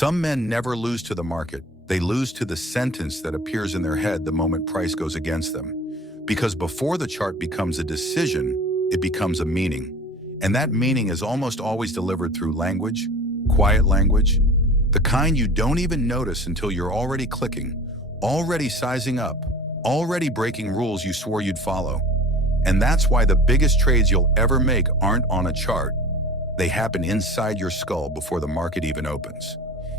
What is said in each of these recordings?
Some men never lose to the market. They lose to the sentence that appears in their head the moment price goes against them. Because before the chart becomes a decision, it becomes a meaning. And that meaning is almost always delivered through language, quiet language, the kind you don't even notice until you're already clicking, already sizing up, already breaking rules you swore you'd follow. And that's why the biggest trades you'll ever make aren't on a chart. They happen inside your skull before the market even opens.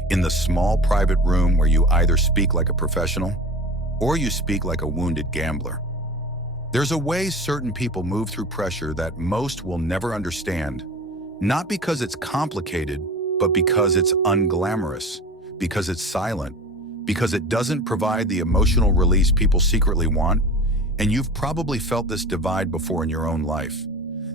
In the small private room where you either speak like a professional or you speak like a wounded gambler. There's a way certain people move through pressure that most will never understand, not because it's complicated, but because it's unglamorous, because it's silent, because it doesn't provide the emotional release people secretly want. And you've probably felt this divide before in your own life.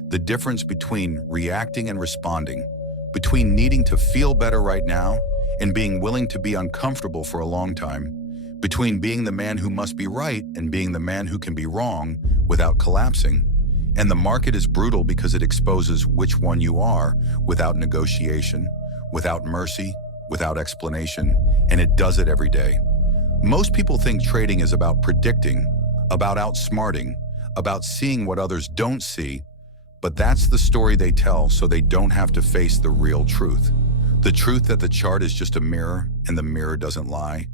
The difference between reacting and responding, between needing to feel better right now and being willing to be uncomfortable for a long time, between being the man who must be right and being the man who can be wrong without collapsing. And the market is brutal because it exposes which one you are without negotiation, without mercy, without explanation, and it does it every day. Most people think trading is about predicting, about outsmarting, about seeing what others don't see, but that's the story they tell so they don't have to face the real truth. The truth that the chart is just a mirror and the mirror doesn't lie.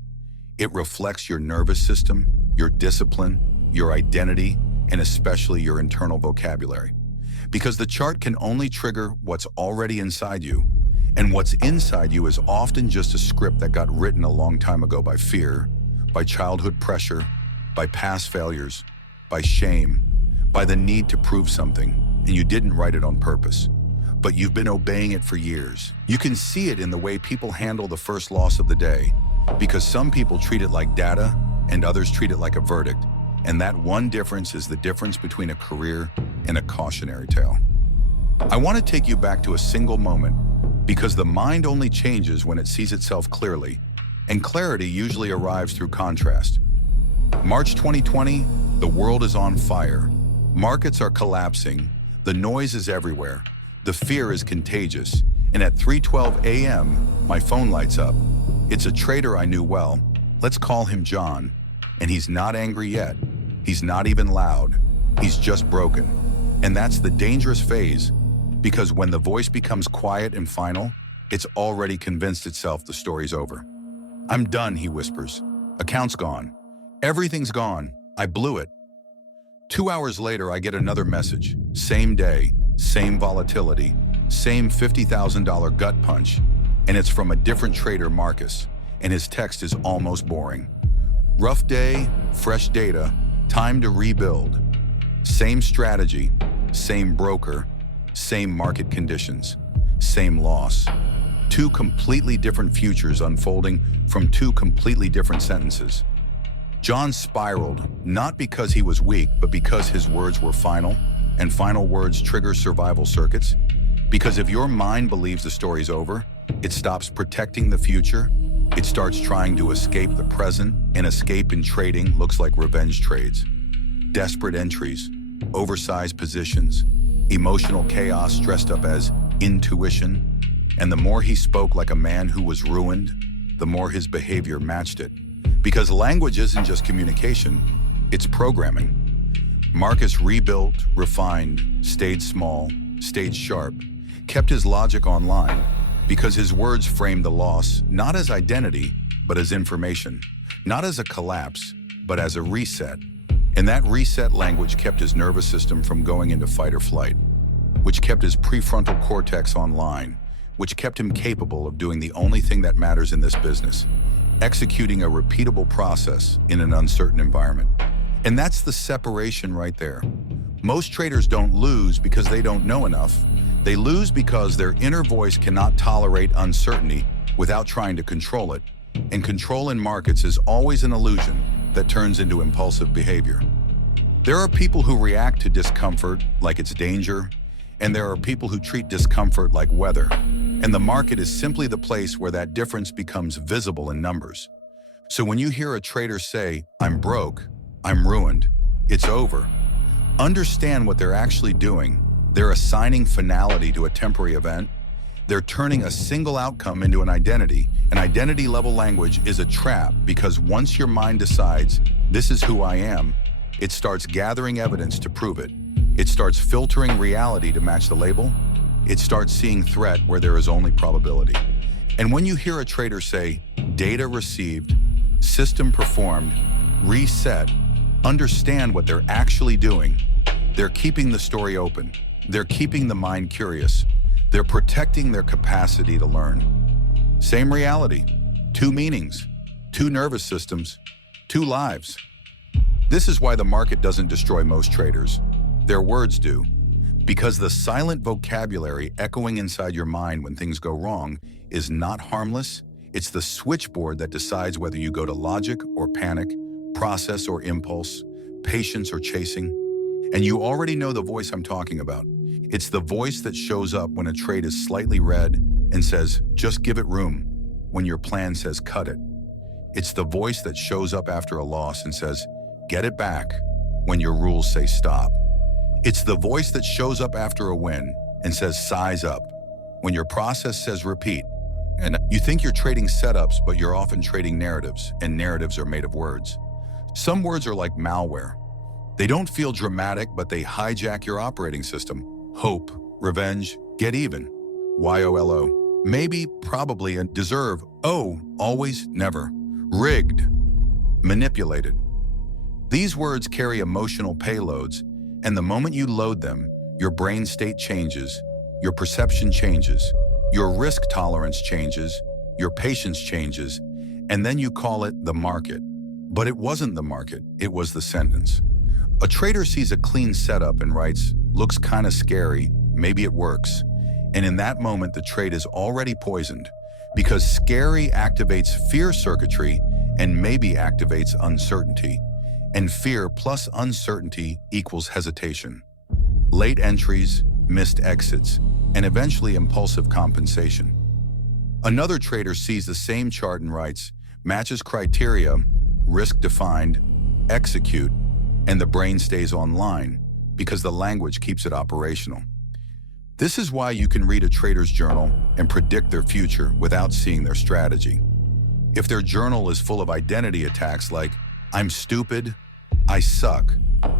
It reflects your nervous system, your discipline, your identity, and especially your internal vocabulary. Because the chart can only trigger what's already inside you, and what's inside you is often just a script that got written a long time ago by fear, by childhood pressure, by past failures, by shame, by the need to prove something, and you didn't write it on purpose. But you've been obeying it for years. You can see it in the way people handle the first loss of the day, because some people treat it like data and others treat it like a verdict. And that one difference is the difference between a career and a cautionary tale. I want to take you back to a single moment, because the mind only changes when it sees itself clearly, and clarity usually arrives through contrast. March 2020, the world is on fire. Markets are collapsing. The noise is everywhere. The fear is contagious. And at 3:12 a.m., my phone lights up. It's a trader I knew well. Let's call him John. And he's not angry yet. He's not even loud. He's just broken. And that's the dangerous phase, because when the voice becomes quiet and final, it's already convinced itself the story's over. "I'm done," he whispers. "Account's gone. Everything's gone. I blew it." 2 hours later, I get another message. Same day, same volatility, same $50,000 gut punch, and it's from a different trader, Marcus, and his text is almost boring. "Rough day, fresh data, time to rebuild." Same strategy, same broker, same market conditions, same loss. Two completely different futures unfolding from two completely different sentences. John spiraled, not because he was weak, but because his words were final, and final words trigger survival circuits. Because if your mind believes the story's over, it stops protecting the future, it starts trying to escape the present, and escape in trading looks like revenge trades. Desperate entries, oversized positions, emotional chaos dressed up as intuition, and the more he spoke like a man who was ruined, the more his behavior matched it. Because language isn't just communication, it's programming. Marcus rebuilt, refined, stayed small, stayed sharp, kept his logic online, because his words framed the loss not as identity, but as information, not as a collapse, but as a reset. And that reset language kept his nervous system from going into fight or flight, which kept his prefrontal cortex online, which kept him capable of doing the only thing that matters in this business, executing a repeatable process in an uncertain environment. And that's the separation right there. Most traders don't lose because they don't know enough. They lose because their inner voice cannot tolerate uncertainty without trying to control it. And control in markets is always an illusion that turns into impulsive behavior. There are people who react to discomfort like it's danger, and there are people who treat discomfort like weather. And the market is simply the place where that difference becomes visible in numbers. So when you hear a trader say, "I'm broke, I'm ruined, it's over," understand what they're actually doing. They're assigning finality to a temporary event, They're turning a single outcome into an identity. An identity-level language is a trap because once your mind decides, this is who I am, it starts gathering evidence to prove it. It starts filtering reality to match the label. It starts seeing threat where there is only probability. And when you hear a trader say, data received, system performed, reset, understand what they're actually doing. They're keeping the story open. They're keeping the mind curious. They're protecting their capacity to learn. Same reality, two meanings, two nervous systems, two lives. This is why the market doesn't destroy most traders. Their words do. Because the silent vocabulary echoing inside your mind when things go wrong is not harmless. It's the switchboard that decides whether you go to logic or panic, process or impulse, patience or chasing. And you already know the voice I'm talking about. It's the voice that shows up when a trade is slightly red and says, just give it room, when your plan says cut it. It's the voice that shows up after a loss and says, get it back, when your rules say stop. It's the voice that shows up after a win and says size up, when your process says repeat. And you think you're trading setups, but you're often trading narratives, and narratives are made of words. Some words are like malware. They don't feel dramatic, but they hijack your operating system. Hope, revenge, get even, YOLO, maybe, probably, and deserve, oh, always, never, rigged, manipulated. These words carry emotional payloads, and the moment you load them, your brain state changes, your perception changes, your risk tolerance changes, your patience changes, and then you call it the market. But it wasn't the market, it was the sentence. A trader sees a clean setup and writes, looks kind of scary, maybe it works. And in that moment, the trade is already poisoned because scary activates fear circuitry and maybe activates uncertainty. And fear plus uncertainty equals hesitation. Late entries, missed exits, and eventually impulsive compensation. Another trader sees the same chart and writes, matches criteria, risk defined, execute, and the brain stays online because the language keeps it operational. This is why you can read a trader's journal and predict their future without seeing their strategy. If their journal is full of identity attacks like, I'm stupid, I suck,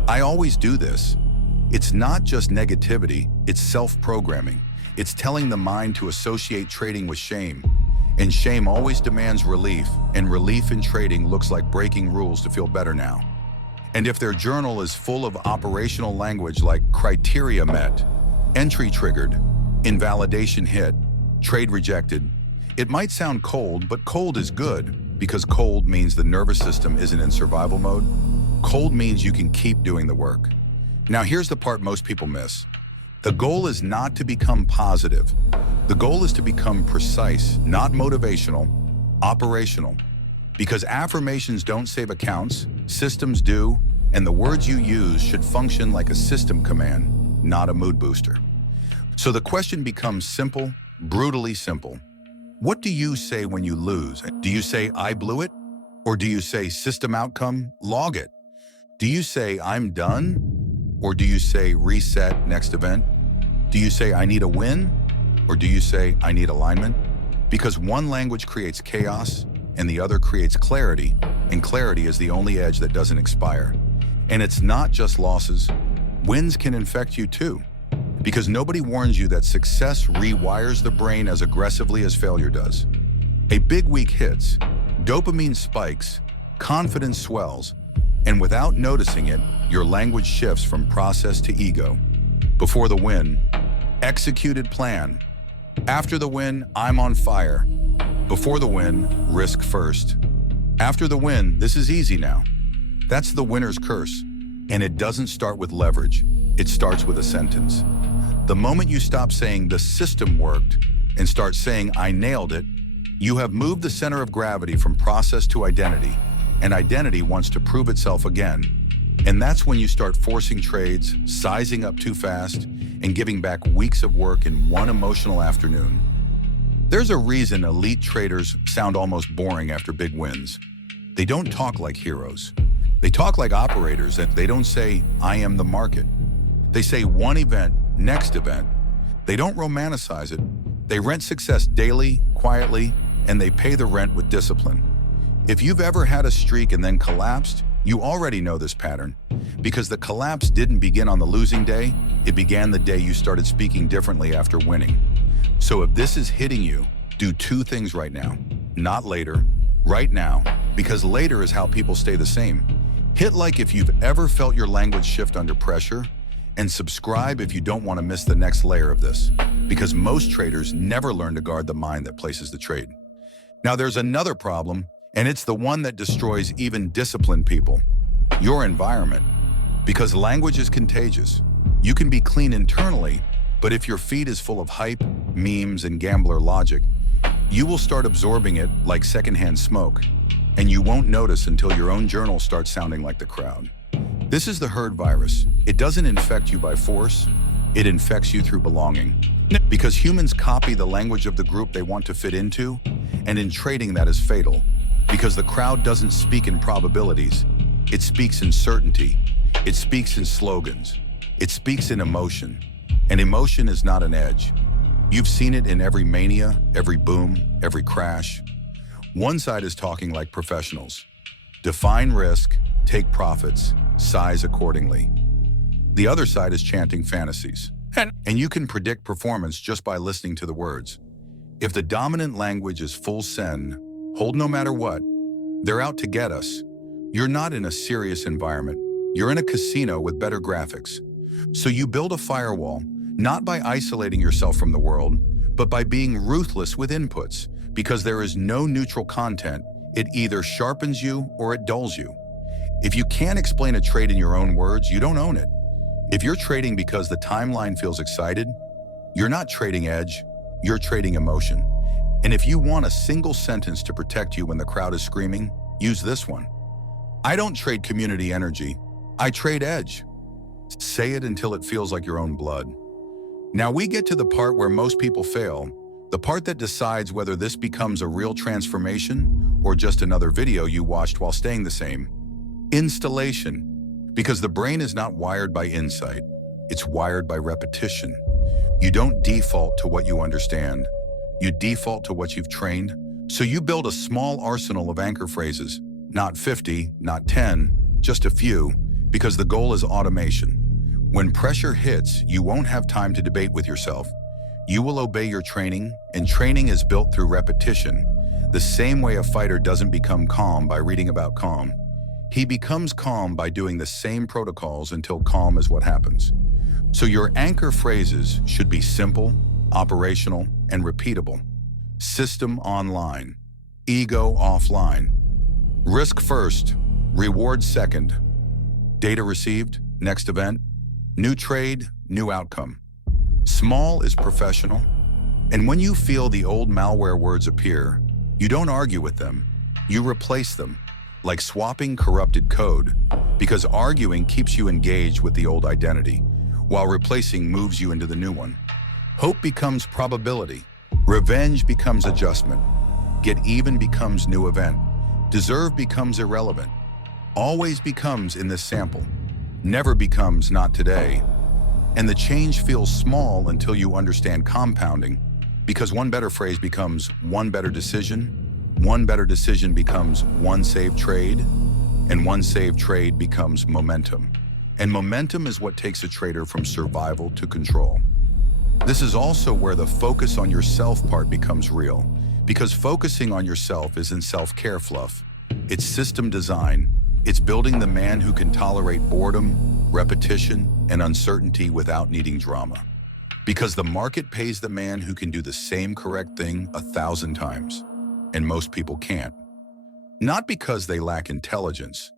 I always do this, it's not just negativity, it's self-programming. It's telling the mind to associate trading with shame. And shame always demands relief, and relief in trading looks like breaking rules to feel better now. And if their journal is full of operational language like criteria met, entry triggered, invalidation hit, trade rejected, it might sound cold, but cold is good because cold means the nervous system isn't in survival mode. Cold means you can keep doing the work. Now here's the part most people miss. The goal is not to become positive. The goal is to become precise, not motivational, operational. Because affirmations don't save accounts, systems do, and the words you use should function like a system command, not a mood booster. So the question becomes simple, brutally simple. What do you say when you lose? Do you say, I blew it? Or do you say, system outcome, log it? Do you say, I'm done? Or do you say, reset, next event? Do you say, I need a win? Or do you say, I need alignment? Because one language creates chaos and the other creates clarity, and clarity is the only edge that doesn't expire. And it's not just losses. Wins can infect you too, because nobody warns you that success rewires the brain as aggressively as failure does. A big week hits, dopamine spikes, confidence swells, and without noticing it, your language shifts from process to ego. Before the win, executed plan. After the win, I'm on fire. Before the win, risk first. After the win, this is easy now. That's the winner's curse. And it doesn't start with leverage. It starts with a sentence. The moment you stop saying the system worked and start saying I nailed it, you have moved the center of gravity from process to identity, and identity wants to prove itself again. And that's when you start forcing trades, sizing up too fast, and giving back weeks of work in one emotional afternoon. There's a reason elite traders sound almost boring after big wins. They don't talk like heroes. They talk like operators, and they don't say, I am the market. They say one event, next event. They don't romanticize it. They rent success daily, quietly, and they pay the rent with discipline. If you've ever had a streak and then collapsed, you already know this pattern, because the collapse didn't begin on the losing day, it began the day you started speaking differently after winning. So if this is hitting you, do two things right now. Not later, right now, because later is how people stay the same. Hit like if you've ever felt your language shift under pressure, and subscribe if you don't want to miss the next layer of this, because most traders never learn to guard the mind that places the trade. Now there's another problem, and it's the one that destroys even disciplined people: your environment. Because language is contagious. You can be clean internally, but if your feed is full of hype, memes, and gambler logic, you will start absorbing it like secondhand smoke, and you won't notice until your own journal starts sounding like the crowd. This is the herd virus. It doesn't infect you by force, it infects you through belonging. Because humans copy the language of the group they want to fit into, and in trading that is fatal. Because the crowd doesn't speak in probabilities, it speaks in certainty, it speaks in slogans, it speaks in emotion, and emotion is not an edge. You've seen it in every mania, every boom, every crash. One side is talking like professionals. Define risk, take profits, size accordingly. The other side is chanting fantasies. And you can predict performance just by listening to the words. If the dominant language is full send, hold no matter what, they're out to get us. You're not in a serious environment. You're in a casino with better graphics. So you build a firewall, not by isolating yourself from the world, but by being ruthless with inputs. Because there is no neutral content, it either sharpens you or it dulls you. If you can't explain a trade in your own words, you don't own it. If you're trading because the timeline feels excited, you're not trading edge, you're trading emotion. And if you want a single sentence to protect you when the crowd is screaming, use this one. I don't trade community energy, I trade edge. Say it until it feels like your own blood. Now we get to the part where most people fail, the part that decides whether this becomes a real transformation or just another video you watched while staying the same. Installation. Because the brain is not wired by insight, it's wired by repetition. You don't default to what you understand, you default to what you've trained. So you build a small arsenal of anchor phrases, not 50, not 10, just a few, because the goal is automation. When pressure hits, you won't have time to debate with yourself. You will obey your training, and training is built through repetition. The same way a fighter doesn't become calm by reading about calm. He becomes calm by doing the same protocols until calm is what happens. So your anchor phrases should be simple, operational, and repeatable. System online, ego offline. Risk first, reward second. Data received, next event. New trade, new outcome. Small is professional. And when you feel the old malware words appear, you don't argue with them, you replace them. Like swapping corrupted code, because arguing keeps you engaged with the old identity, while replacing moves you into the new one. Hope becomes probability. Revenge becomes adjustment. Get even becomes new event. Deserve becomes irrelevant. Always becomes in this sample. Never becomes not today. And the change feels small until you understand compounding, because one better phrase becomes one better decision. One better decision becomes one saved trade, and one saved trade becomes momentum. And momentum is what takes a trader from survival to control. This is also where the focus on yourself part becomes real, because focusing on yourself isn't self-care fluff. It's system design. It's building the man who can tolerate boredom, repetition, and uncertainty without needing drama. Because the market pays the man who can do the same correct thing 1,000 times. And most people can't. Not because they lack intelligence,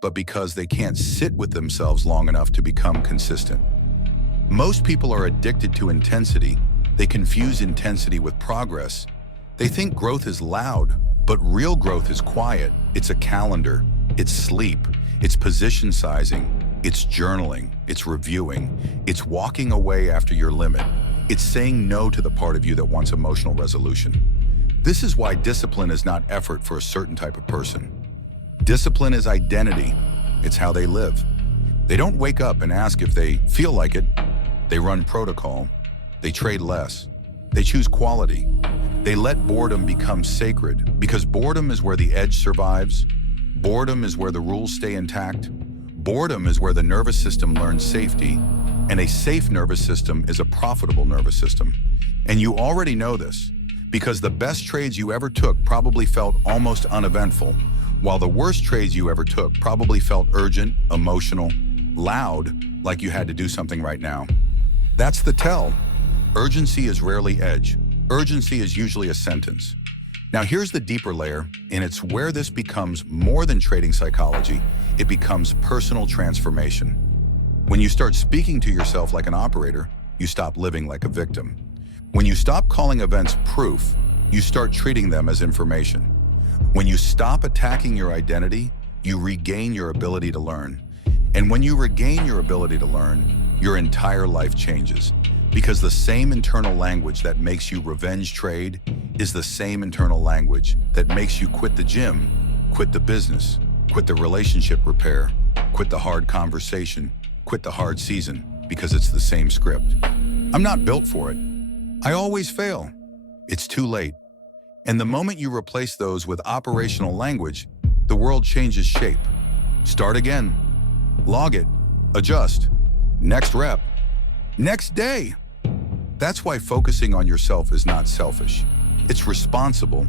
but because they can't sit with themselves long enough to become consistent. Most people are addicted to intensity. They confuse intensity with progress. They think growth is loud, but real growth is quiet. It's a calendar, it's sleep, it's position sizing, it's journaling, it's reviewing, it's walking away after your limit. It's saying no to the part of you that wants emotional resolution. This is why discipline is not effort for a certain type of person. Discipline is identity. It's how they live. They don't wake up and ask if they feel like it. They run protocol. They trade less. They choose quality. They let boredom become sacred because boredom is where the edge survives. Boredom is where the rules stay intact. Boredom is where the nervous system learns safety, and a safe nervous system is a profitable nervous system. And you already know this because the best trades you ever took probably felt almost uneventful, while the worst trades you ever took probably felt urgent, emotional, loud, like you had to do something right now. That's the tell. Urgency is rarely edge. Urgency is usually a sentence. Now here's the deeper layer, and it's where this becomes more than trading psychology. It becomes personal transformation. When you start speaking to yourself like an operator, you stop living like a victim. When you stop calling events proof, you start treating them as information. When you stop attacking your identity, you regain your ability to learn. And when you regain your ability to learn, your entire life changes. Because the same internal language that makes you revenge trade is the same internal language that makes you quit the gym, quit the business, quit the relationship repair, quit the hard conversation, quit the hard season, because it's the same script. I'm not built for it. I always fail. It's too late. And the moment you replace those with operational language, the world changes shape. Start again. Log it. Adjust. Next rep. Next day. That's why focusing on yourself is not selfish. It's responsible,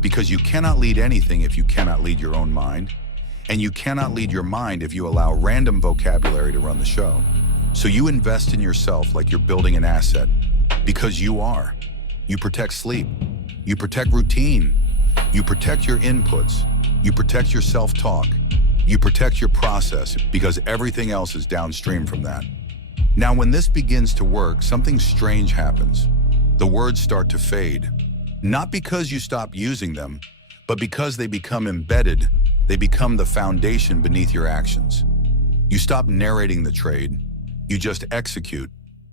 because you cannot lead anything if you cannot lead your own mind, and you cannot lead your mind if you allow random vocabulary to run the show. So you invest in yourself like you're building an asset, because you are. You protect sleep. You protect routine. You protect your inputs. You protect your self-talk. You protect your process, because everything else is downstream from that. Now, when this begins to work, something strange happens. The words start to fade. Not because you stop using them, but because they become embedded. They become the foundation beneath your actions. You stop narrating the trade. You just execute.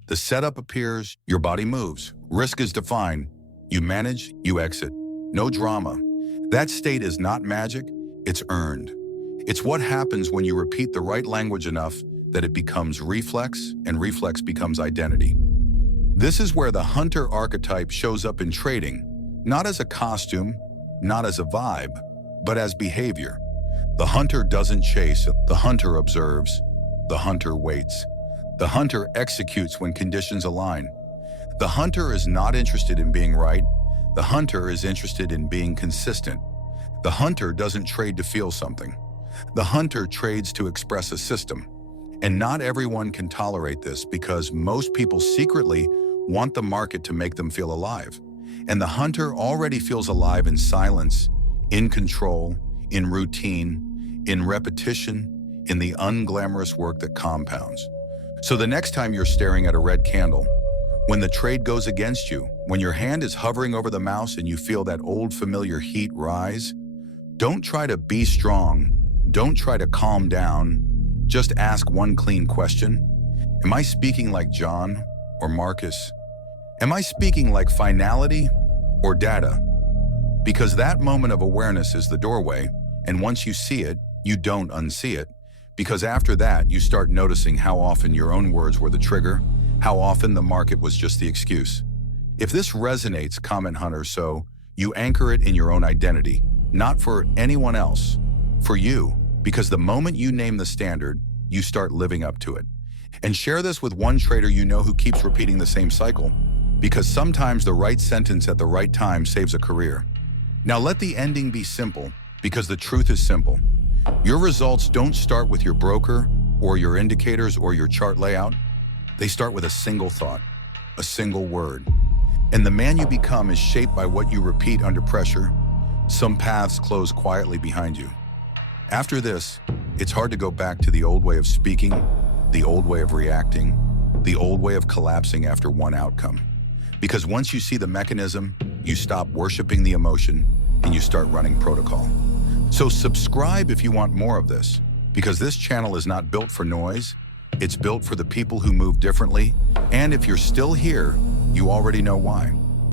The setup appears, your body moves. Risk is defined. You manage, you exit. No drama. That state is not magic, it's earned. It's what happens when you repeat the right language enough that it becomes reflex, and reflex becomes identity. This is where the hunter archetype shows up in trading, not as a costume, not as a vibe, but as behavior. The hunter doesn't chase, the hunter observes, the hunter waits. The hunter executes when conditions align. The hunter is not interested in being right, the hunter is interested in being consistent. The hunter doesn't trade to feel something. The hunter trades to express a system. And not everyone can tolerate this because most people secretly want the market to make them feel alive. And the hunter already feels alive in silence, in control, in routine, in repetition, in the unglamorous work that compounds. So the next time you're staring at a red candle, when the trade goes against you, when your hand is hovering over the mouse and you feel that old familiar heat rise, don't try to be strong. Don't try to calm down. Just ask one clean question. Am I speaking like John or Marcus? Am I speaking like finality or data? Because that moment of awareness is the doorway, and once you see it, you don't unsee it. Because after that, you start noticing how often your own words were the trigger, how often the market was just the excuse. If this resonates, comment Hunter, so you anchor it in your own identity, not for anyone else, for you. Because the moment you name the standard, you start living up to it. And share this with one trader you know who keeps repeating the same cycle. Because sometimes the right sentence at the right time saves a career. Now let the ending be simple, because the truth is simple. Your results don't start with your broker, or your indicators, or your chart layout. They start with a single thought, a single word. And the man you become is shaped by what you repeat under pressure. Some paths close quietly behind you. After this, it's hard to go back to the old way of speaking, the old way of reacting, the old way of collapsing after one outcome. Because once you see the mechanism, you stop worshiping the emotion and you start running protocol. So subscribe if you want more of this, because this channel is not built for noise. It's built for the people who move differently. And if you're still here, you already know why.